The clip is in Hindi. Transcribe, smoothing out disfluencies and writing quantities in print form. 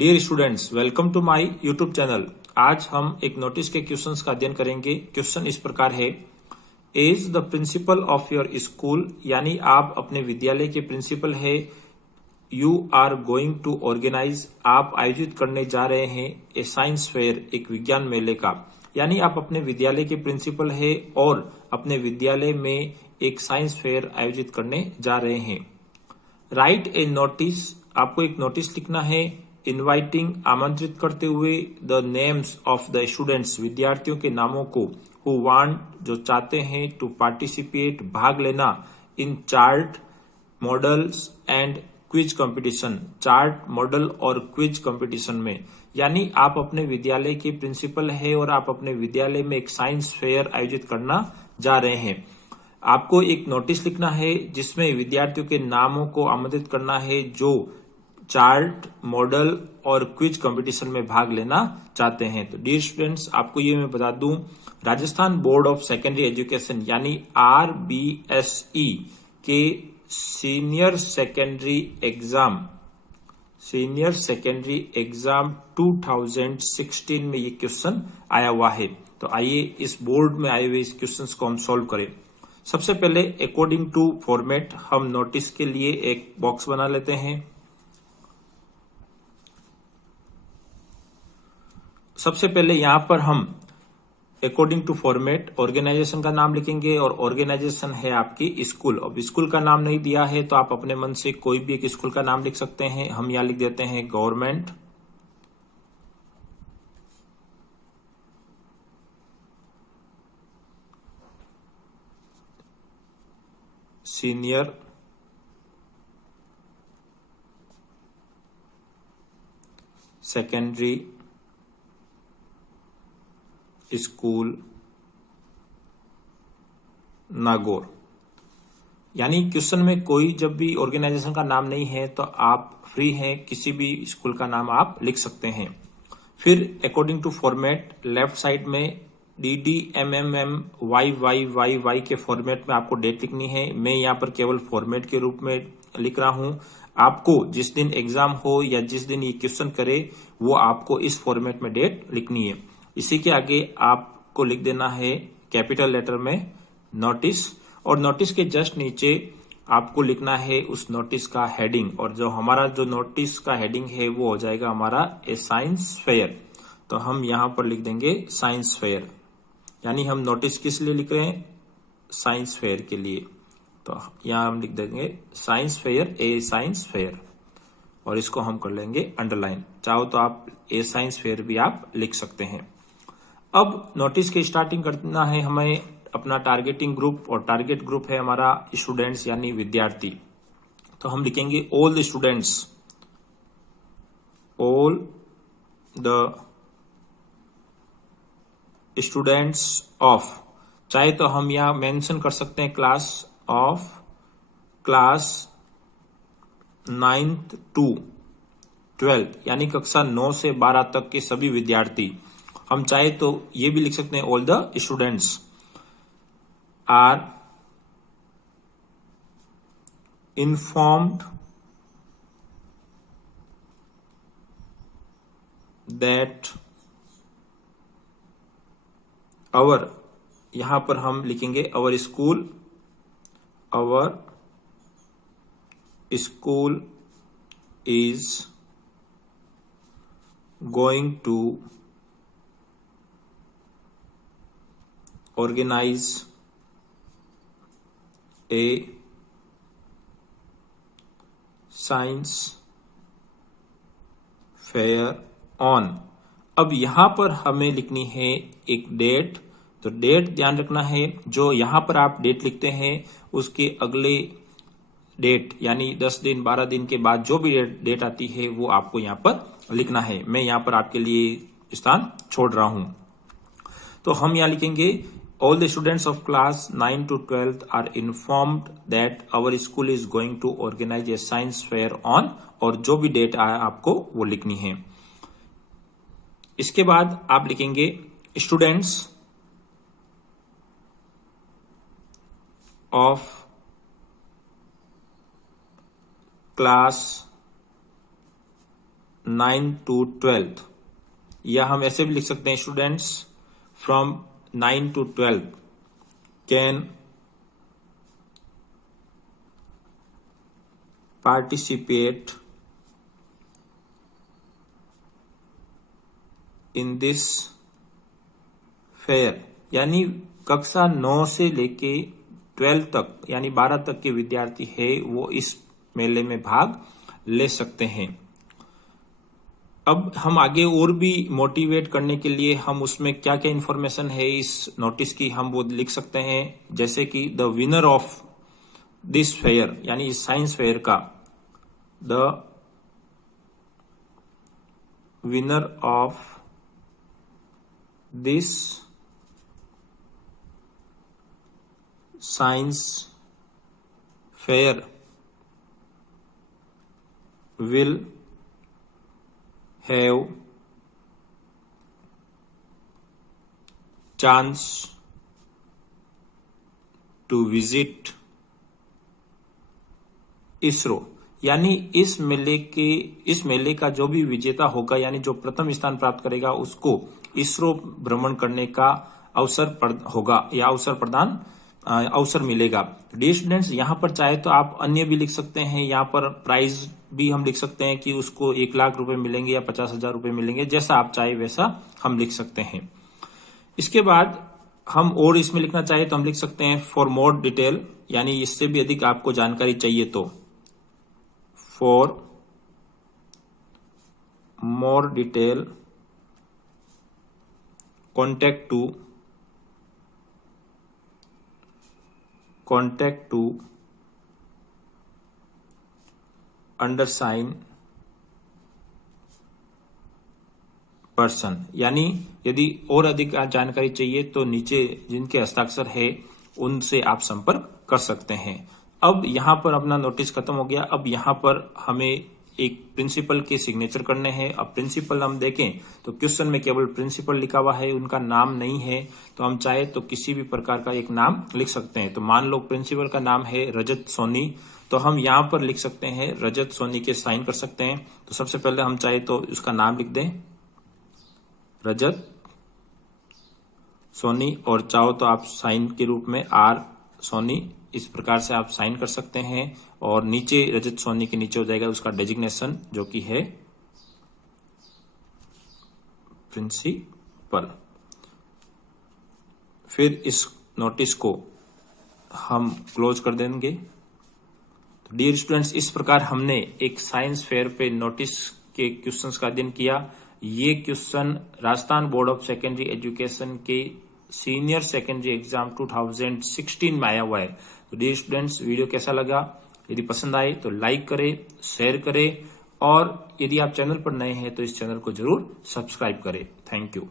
Dear students, welcome to my YouTube channel. आज हम एक नोटिस के क्वेश्चंस का अध्ययन करेंगे। क्वेश्चन इस प्रकार है, as the principal of your school, यानी आप अपने विद्यालय के प्रिंसिपल है। You are going to organise, आप आयोजित करने जा रहे हैं ए साइंस फेयर, एक विज्ञान मेले का। यानी आप अपने विद्यालय के प्रिंसिपल है और अपने विद्यालय में एक साइंस फेयर आयोजित करने जा रहे हैं। राइट ए नोटिस, आपको एक नोटिस लिखना है। इनवाइटिंग, आमंत्रित करते हुए, the names of the students, विद्यार्थियों के नामों को, हु वांट, जो चाहते हैं, टू पार्टिसिपेट, भाग लेना, in chart, models and quiz competition, chart, model और क्विज कंपटीशन में। यानी आप अपने विद्यालय के प्रिंसिपल है और आप अपने विद्यालय में एक साइंस फेयर आयोजित करना जा रहे हैं। आपको एक नोटिस लिखना है जिसमें विद्यार्थियों के नामों को आमंत्रित करना है जो चार्ट, मॉडल और क्विज कंपटीशन में भाग लेना चाहते हैं। तो डियर स्टूडेंट्स, आपको ये मैं बता दूं, Rajasthan board of secondary education यानी RBSE के सीनियर सेकेंडरी एग्जाम 2016 में ये क्वेश्चन आया हुआ है। तो आइए इस बोर्ड में आए हुए इस क्वेश्चन को हम सॉल्व करें। सबसे पहले अकॉर्डिंग टू फॉर्मेट हम नोटिस के लिए एक बॉक्स बना लेते हैं। सबसे पहले यहां पर हम अकॉर्डिंग टू फॉर्मेट ऑर्गेनाइजेशन का नाम लिखेंगे और ऑर्गेनाइजेशन है आपकी स्कूल। अब स्कूल का नाम नहीं दिया है तो आप अपने मन से कोई भी एक स्कूल का नाम लिख सकते हैं। हम यहां लिख देते हैं government senior secondary school Nagaur. यानी क्वेश्चन में कोई जब भी ऑर्गेनाइजेशन का नाम नहीं है तो आप फ्री हैं, किसी भी स्कूल का नाम आप लिख सकते हैं। फिर according to format left side में DDMMMYYYY के फॉर्मेट में आपको डेट लिखनी है। मैं यहाँ पर केवल फॉर्मेट के रूप में लिख रहा हूं। आपको जिस दिन एग्जाम हो या जिस दिन ये क्वेश्चन करे वो आपको इस फॉर्मेट में डेट लिखनी है। इसी के आगे आपको लिख देना है कैपिटल लेटर में नोटिस, और नोटिस के जस्ट नीचे आपको लिखना है उस नोटिस का हेडिंग, और जो हमारा जो नोटिस का हेडिंग है वो हो जाएगा हमारा ए साइंस फेयर। तो हम यहां पर लिख देंगे साइंस फेयर। यानी हम नोटिस किस लिए लिख रहे हैं? साइंस फेयर के लिए। तो यहां हम लिख देंगे साइंस फेयर, ए साइंस फेयर, और इसको हम कर लेंगे अंडरलाइन। चाहो तो आप ए साइंस फेयर भी आप लिख सकते हैं। अब नोटिस की स्टार्टिंग करना है हमें अपना टारगेटिंग ग्रुप, और टारगेट ग्रुप है हमारा स्टूडेंट्स यानी विद्यार्थी। तो हम लिखेंगे all the students, all the students of, चाहे तो हम यहां मेंशन कर सकते हैं class of, class 9th to 12th, यानी कक्षा 9 से 12 तक के सभी विद्यार्थी। हम चाहे तो ये भी लिख सकते हैं all the students are informed that our, यहां पर हम लिखेंगे our school is going to organize a science fair on। अब यहां पर हमें लिखनी है एक डेट। तो डेट ध्यान रखना है, जो यहां पर आप डेट लिखते हैं उसके अगले डेट यानी 10 दिन 12 दिन के बाद जो भी डेट आती है वो आपको यहां पर लिखना है। मैं यहां पर आपके लिए स्थान छोड़ रहा हूं। तो हम यहां लिखेंगे all the students of class 9 to 12th are informed that our school is going to organise a science fair on, और जो भी डेट आया आपको वो लिखनी है। इसके बाद आप लिखेंगे students of class 9 to 12th, या हम ऐसे भी लिख सकते हैं students from 9 to 12 can participate in this fair, यानी कक्षा 9 से लेके 12 तक यानी 12 तक के विद्यार्थी है वो इस मेले में भाग ले सकते हैं। अब हम आगे और भी मोटिवेट करने के लिए हम उसमें क्या क्या इंफॉर्मेशन है इस नोटिस की हम वो लिख सकते हैं, जैसे कि the winner of this fair यानी इस साइंस फेयर का, the winner of this science fair will have chance to visit ISRO, यानी इस मेले का जो भी विजेता होगा यानी जो प्रथम स्थान प्राप्त करेगा उसको इसरो भ्रमण करने का अवसर होगा या अवसर मिलेगा। डियर स्टूडेंट्स, यहाँ पर चाहे तो आप अन्य भी लिख सकते हैं, यहाँ पर प्राइज भी हम लिख सकते हैं कि उसको 1 लाख रुपए मिलेंगे या 50,000 रुपए मिलेंगे, जैसा आप चाहे वैसा हम लिख सकते हैं। इसके बाद हम और इसमें लिखना चाहे तो हम लिख सकते हैं फॉर मोर डिटेल, यानी इससे भी अधिक आपको जानकारी चाहिए तो for more detail contact to undersign person, यानी यदि और अधिक जानकारी चाहिए तो नीचे जिनके हस्ताक्षर है उनसे आप संपर्क कर सकते हैं। अब यहाँ पर अपना नोटिस खत्म हो गया। अब यहाँ पर हमें एक प्रिंसिपल के सिग्नेचर करने हैं। अब प्रिंसिपल हम देखें तो क्वेश्चन में केवल प्रिंसिपल लिखा हुआ है, उनका नाम नहीं है, तो हम चाहे तो किसी भी प्रकार का एक नाम लिख सकते हैं। तो मान लो प्रिंसिपल का नाम है रजत सोनी, तो हम यहाँ पर लिख सकते हैं रजत सोनी के साइन कर सकते हैं। तो सबसे पहले हम चाहे तो उसका नाम लिख दें रजत सोनी, और चाहो तो आप साइन के रूप में आर सोनी इस प्रकार से आप साइन कर सकते हैं, और नीचे रजत सोनी के नीचे हो जाएगा उसका डेजिग्नेशन जो कि है प्रिंसिपल। फिर इस नोटिस को हम क्लोज कर देंगे। तो डियर स्टूडेंट्स, इस प्रकार हमने एक साइंस फेयर पे नोटिस के क्वेश्चंस का अध्ययन किया। ये question Rajasthan board of secondary education के सीनियर सेकेंडरी एग्जाम 2016 में आया हुआ है। तो डियर स्टूडेंट्स, वीडियो कैसा लगा? यदि पसंद आए तो लाइक करें, शेयर करें, और यदि आप चैनल पर नए हैं तो इस चैनल को जरूर सब्सक्राइब करें। Thank you.